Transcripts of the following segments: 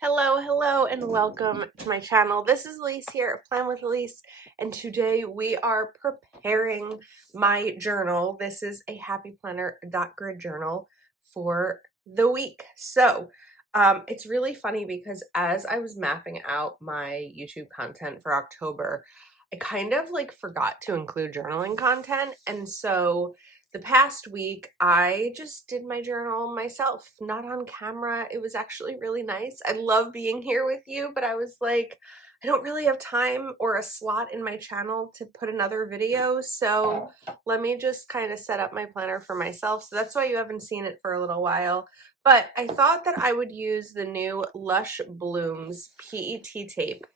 Hello, and welcome to my channel. This is Elise here at Plan with Elise, and today we are preparing my journal. This is a Happy Planner dot grid journal for the week. So, it's really funny because as I was mapping out my YouTube content for October, I kind of forgot to include journaling content, and so the past week, I just did my journal myself, not on camera. It was actually really nice. I love being here with you, but I was like, I don't really have time or a slot in my channel to put another video, so let me just kind of set up my planner for myself. So that's why you haven't seen it for a little while. But I thought that I would use the new Lush Blooms PET tape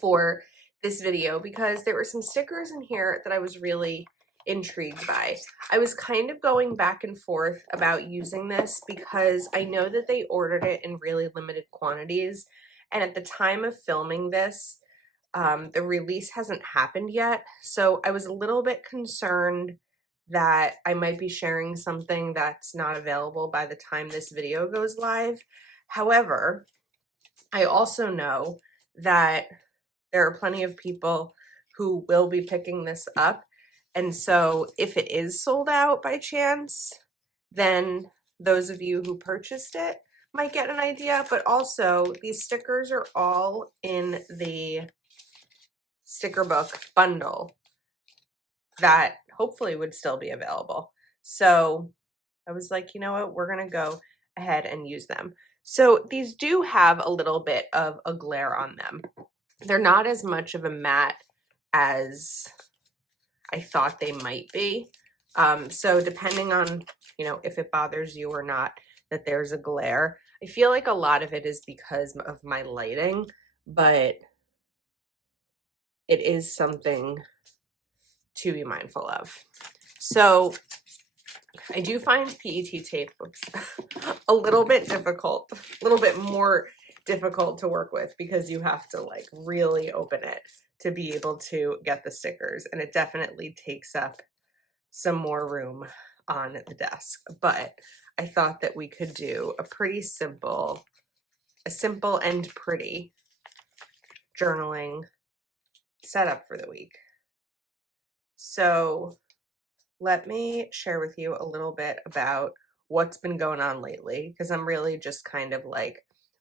for this video because there were some stickers in here that I was really intrigued by. I was kind of going back and forth about using this because I know that they ordered it in really limited quantities, and at the time of filming this, the release hasn't happened yet, so I was a little bit concerned that I might be sharing something that's not available by the time this video goes live. However, I also know that there are plenty of people who will be picking this up. And so if it is sold out by chance, then those of you who purchased it might get an idea. But also, these stickers are all in the sticker book bundle that hopefully would still be available. So I was like, you know what, we're going to go ahead and use them. So these do have a little bit of a glare on them. They're not as much of a matte as I thought they might be. So depending on, if it bothers you or not that there's a glare, I feel like a lot of it is because of my lighting, but it is something to be mindful of. So I do find PET tape a little bit difficult, a little bit more difficult to work with because you have to really open it to be able to get the stickers, and it definitely takes up some more room on the desk. But I thought that we could do a simple and pretty journaling setup for the week. So let me share with you a little bit about what's been going on lately, because I'm really just kind of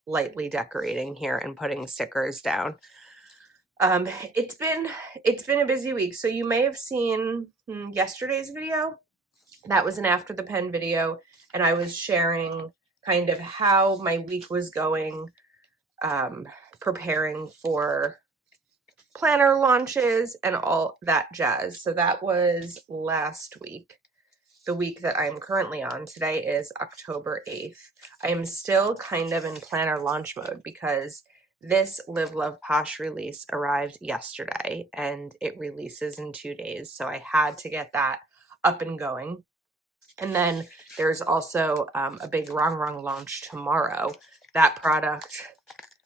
lightly decorating here and putting stickers down. It's been a busy week. So you may have seen yesterday's video. That was an after the pen video, and I was sharing kind of how my week was going, preparing for planner launches and all that jazz. So that was last week. The week that I'm currently on, today is October 8th. I am still kind of in planner launch mode because this Live Love Posh release arrived yesterday and it releases in 2 days. So I had to get that up and going. And then there's also a big Wrong launch tomorrow. That product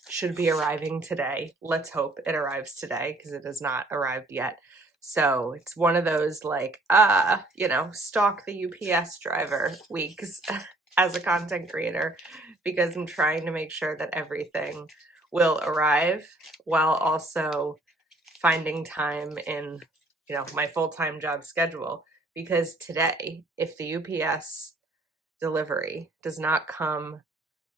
should be arriving today. Let's hope it arrives today because it has not arrived yet. So it's one of those stalk the UPS driver weeks as a content creator, because I'm trying to make sure that everything will arrive while also finding time in, my full-time job schedule. Because today, if the UPS delivery does not come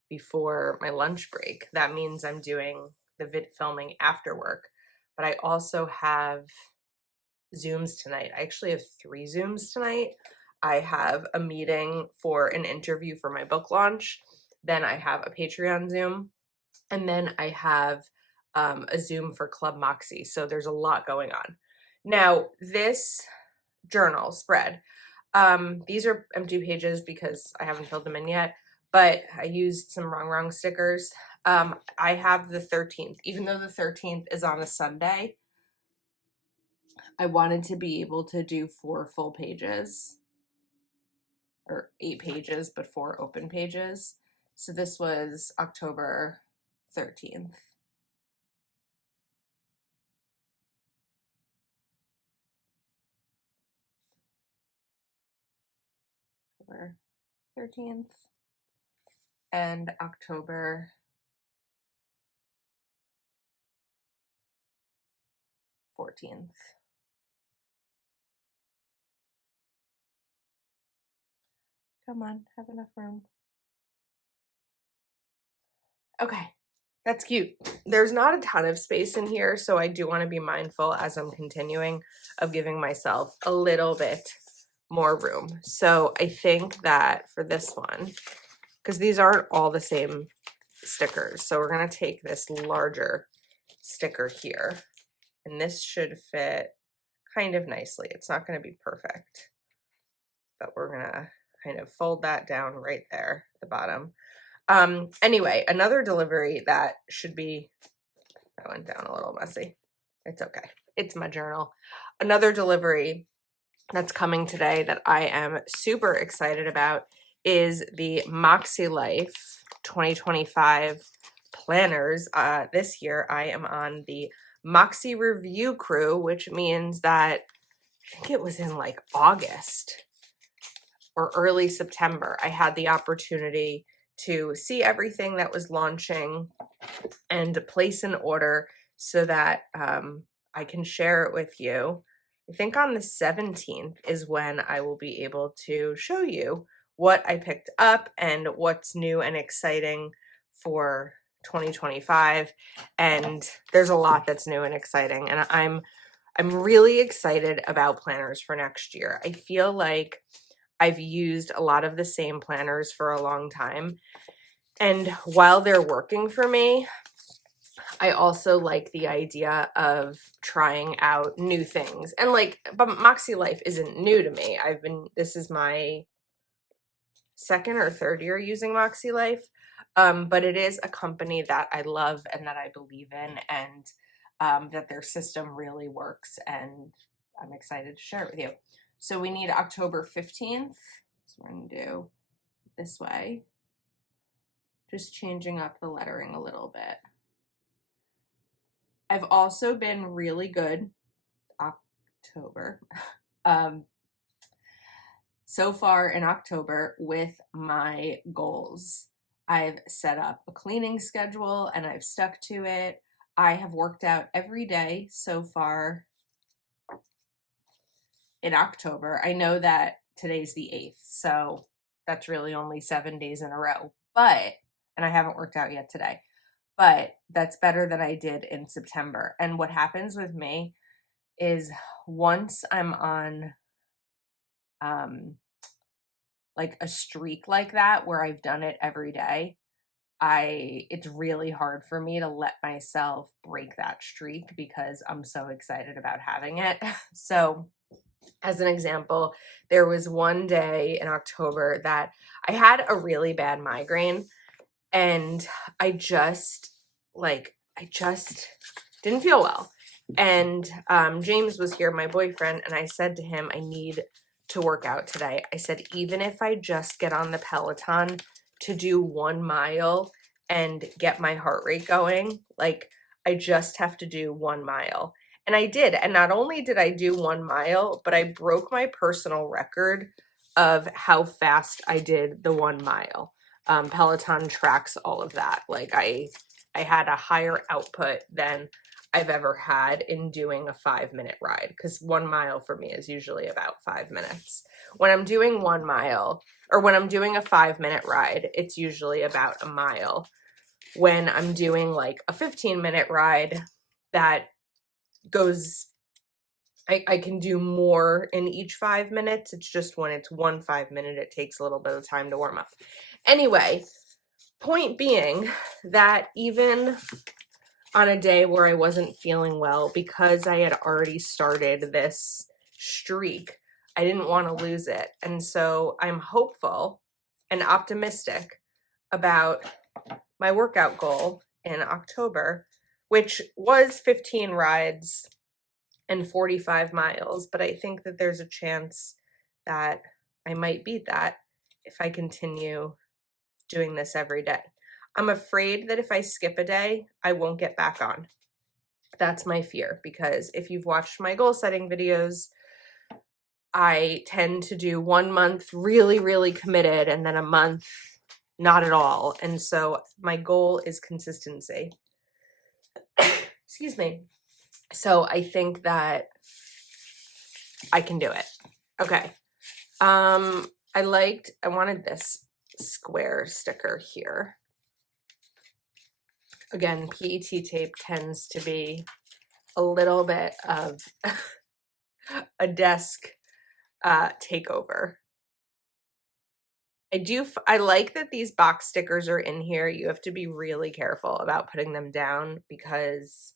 before my lunch break, that means I'm doing the vid filming after work. But I also have Zooms tonight. I actually have 3 Zooms tonight. I have a meeting for an interview for my book launch. Then I have a Patreon Zoom. And then I have a Zoom for Club Moxie. So there's a lot going on. Now, this journal spread, these are empty pages because I haven't filled them in yet, but I used some wrong stickers. I have the 13th, even though the 13th is on a Sunday. I wanted to be able to do 4 full pages, or 8 pages, but 4 open pages. So this was October 13th. October 13th and October 14th. Come on, have enough room. Okay, that's cute. There's not a ton of space in here, so I do want to be mindful as I'm continuing of giving myself a little bit more room. So I think that for this one, because these aren't all the same stickers, so we're going to take this larger sticker here, and this should fit kind of nicely. It's not going to be perfect, but we're going to kind of fold that down right there at the bottom. Anyway, another delivery that should be, that went down a little messy. It's okay. It's my journal. Another delivery that's coming today that I am super excited about is the Moxie Life 2025 planners. This year I am on the Moxie review crew, which means that I think it was in like August or early September, I had the opportunity to see everything that was launching and place an order so that I can share it with you. I think on the 17th is when I will be able to show you what I picked up and what's new and exciting for 2025. And there's a lot that's new and exciting, and I'm really excited about planners for next year. I feel like I've used a lot of the same planners for a long time, and while they're working for me, I also like the idea of trying out new things. And but Moxie Life isn't new to me. This is my second or third year using Moxie Life. But it is a company that I love and that I believe in, and that their system really works, and I'm excited to share it with you. So we need October 15th. So we're going to do this way. Just changing up the lettering a little bit. I've also been really good, October, so far in October with my goals. I've set up a cleaning schedule and I've stuck to it. I have worked out every day so far in October. I know that today's the 8th, so that's really only 7 days in a row, and I haven't worked out yet today, but that's better than I did in September. And what happens with me is once I'm on like a streak like that where I've done it every day, it's really hard for me to let myself break that streak because I'm so excited about having it. So as an example, there was one day in October that I had a really bad migraine, and I just didn't feel well. And James was here, my boyfriend, and I said to him, I need to work out today. I said, even if I just get on the Peloton to do 1 mile and get my heart rate going, like I just have to do 1 mile. And I did. And not only did I do 1 mile, but I broke my personal record of how fast I did the 1 mile. Peloton tracks all of that. Like I had a higher output than I've ever had in doing a 5-minute ride, because 1 mile for me is usually about 5 minutes. When I'm doing 1 mile, or when I'm doing a 5-minute ride, it's usually about a mile. When I'm doing like a 15-minute ride, that goes, I can do more in each 5 minutes. It's just when it's 1 5-minute, it takes a little bit of time to warm up. Anyway, point being that even on a day where I wasn't feeling well, because I had already started this streak, I didn't want to lose it. And so I'm hopeful and optimistic about my workout goal in October, which was 15 rides and 45 miles. But I think that there's a chance that I might beat that if I continue doing this every day. I'm afraid that if I skip a day, I won't get back on. That's my fear, because if you've watched my goal setting videos, I tend to do 1 month really, really committed and then a month not at all. And so my goal is consistency. Excuse me. So I think that I can do it. Okay. I wanted this square sticker here. Again, PET tape tends to be a little bit of a desk takeover. I like that these box stickers are in here. You have to be really careful about putting them down because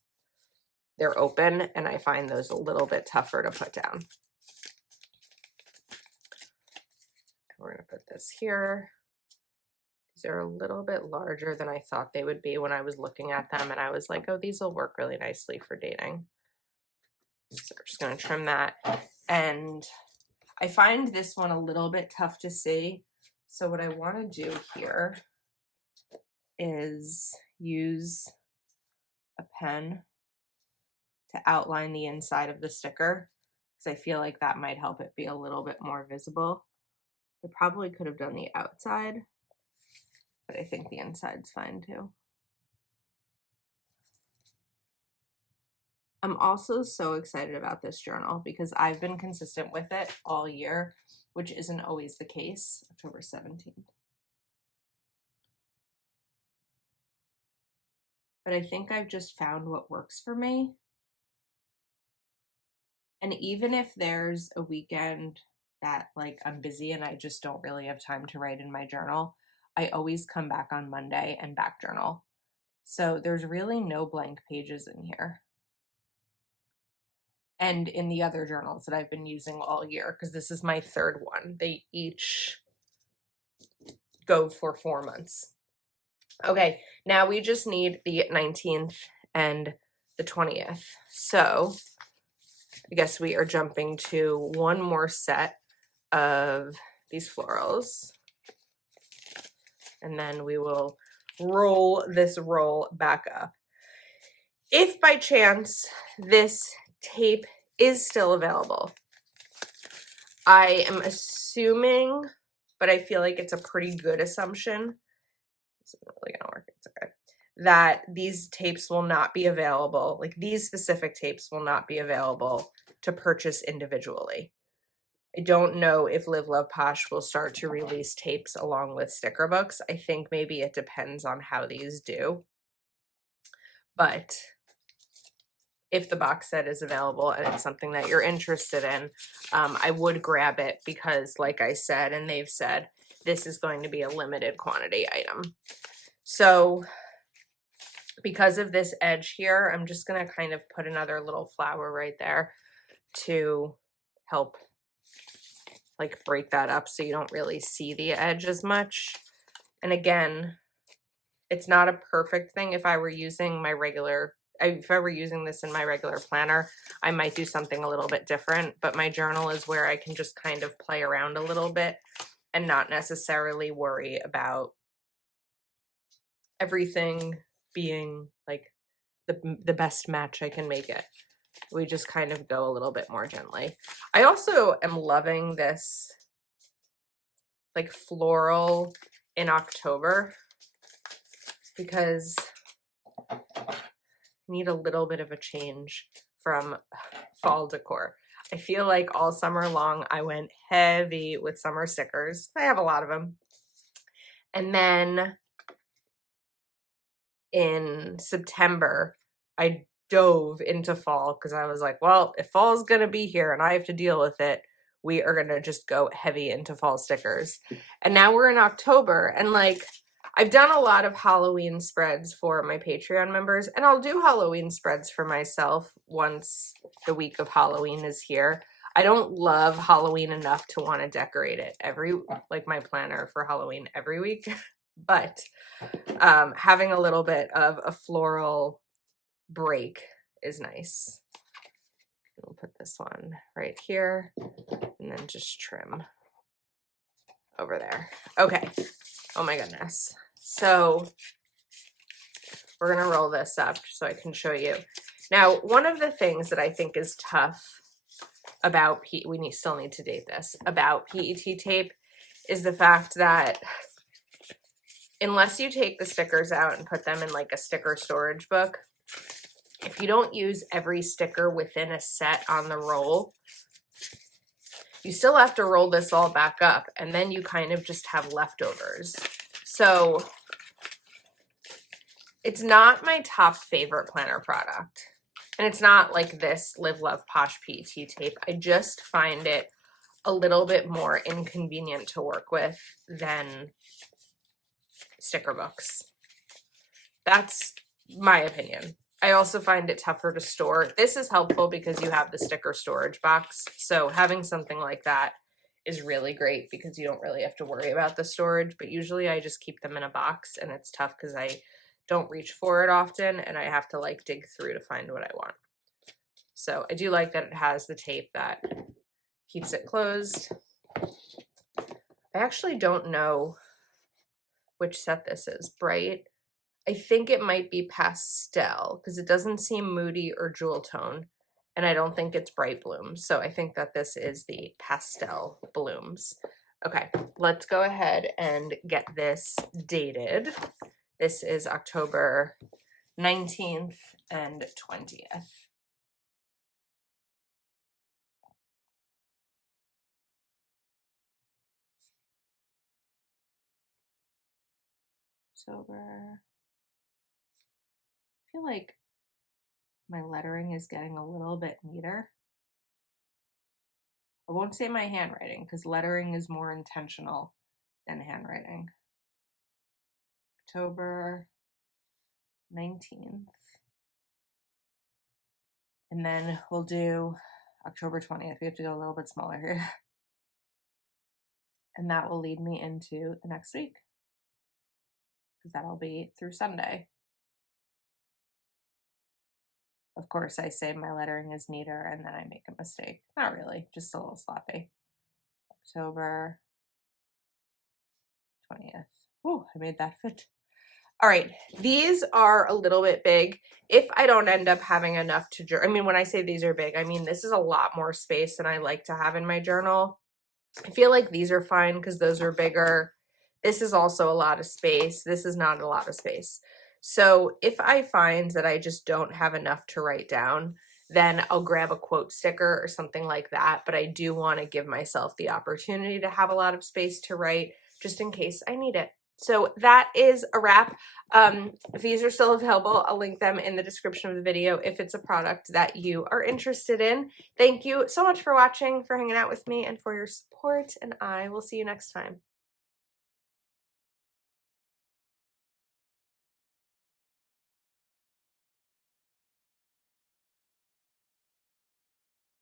they're open, and I find those a little bit tougher to put down. We're going to put this here. These are a little bit larger than I thought they would be when I was looking at them, and I was like, oh, these will work really nicely for dating. So we're just going to trim that. And I find this one a little bit tough to see. So what I want to do here is use a pen to outline the inside of the sticker, because I feel like that might help it be a little bit more visible. I probably could have done the outside, but I think the inside's fine too. I'm also so excited about this journal because I've been consistent with it all year, which isn't always the case. October 17th. But I think I've just found what works for me. And even if there's a weekend that like I'm busy and I just don't really have time to write in my journal, I always come back on Monday and back journal. So there's really no blank pages in here. And in the other journals that I've been using all year, because this is my third one. They each go for 4 months. Okay, now we just need the 19th and the 20th. So I guess we are jumping to one more set of these florals. And then we will roll this roll back up. If by chance this tape is still available, I am assuming, but I feel like it's a pretty good assumption, this isn't really gonna work, it's okay, that these tapes will not be available, like these specific tapes will not be available to purchase individually. I don't know if Live Love Posh will start to release tapes along with sticker books. I think maybe it depends on how these do. But if the box set is available and it's something that you're interested in, I would grab it because, like I said, and they've said, this is going to be a limited quantity item. So because of this edge here, I'm just going to kind of put another little flower right there to help like break that up so you don't really see the edge as much. And again, it's not a perfect thing. If I were using my regular, if I were using this in my regular planner, I might do something a little bit different, but my journal is where I can just kind of play around a little bit and not necessarily worry about everything being like the best match I can make it. We just kind of go a little bit more gently. I also am loving this like floral in October because I need a little bit of a change from fall decor. I feel like all summer long I went heavy with summer stickers. I have a lot of them. And then in September, I dove into fall because I was like, well, if fall's going to be here and I have to deal with it, we are going to just go heavy into fall stickers. And now we're in October, and like I've done a lot of Halloween spreads for my Patreon members, and I'll do Halloween spreads for myself once the week of Halloween is here. I don't love Halloween enough to want to decorate it like my planner for Halloween every week, but having a little bit of a floral break is nice. We'll put this one right here and then just trim over there. Okay. Oh my goodness. So we're going to roll this up so I can show you. Now, one of the things that I think is tough about still need to date this, about PET tape is the fact that unless you take the stickers out and put them in like a sticker storage book, if you don't use every sticker within a set on the roll, you still have to roll this all back up, and then you kind of just have leftovers. So it's not my top favorite planner product. And it's not like this Live Love Posh PET tape. I just find it a little bit more inconvenient to work with than sticker books. That's my opinion. I also find it tougher to store. This is helpful because you have the sticker storage box. So having something like that is really great because you don't really have to worry about the storage. But usually I just keep them in a box, and it's tough because I don't reach for it often and I have to like dig through to find what I want. So I do like that it has the tape that keeps it closed. I actually don't know which set this is. Bright. I think it might be pastel because it doesn't seem moody or jewel tone, and I don't think it's bright blooms. So I think that this is the pastel blooms. Okay, let's go ahead and get this dated. This is October 19th and 20th. October. I feel like my lettering is getting a little bit neater. I won't say my handwriting because lettering is more intentional than handwriting. October 19th. And then we'll do October 20th. We have to go a little bit smaller here. And that will lead me into the next week, because that'll be through Sunday. Of course, I say my lettering is neater and then I make a mistake. Not really, just a little sloppy. October 20th. Oh, I made that fit. All right, these are a little bit big. If I don't end up having enough to journal, I mean, when I say these are big, I mean, this is a lot more space than I like to have in my journal. I feel like these are fine because those are bigger. This is also a lot of space. This is not a lot of space. So if I find that I just don't have enough to write down, then I'll grab a quote sticker or something like that. But I do want to give myself the opportunity to have a lot of space to write just in case I need it. So that is a wrap. If these are still available, I'll link them in the description of the video if it's a product that you are interested in. Thank you so much for watching, for hanging out with me, and for your support, and I will see you next time.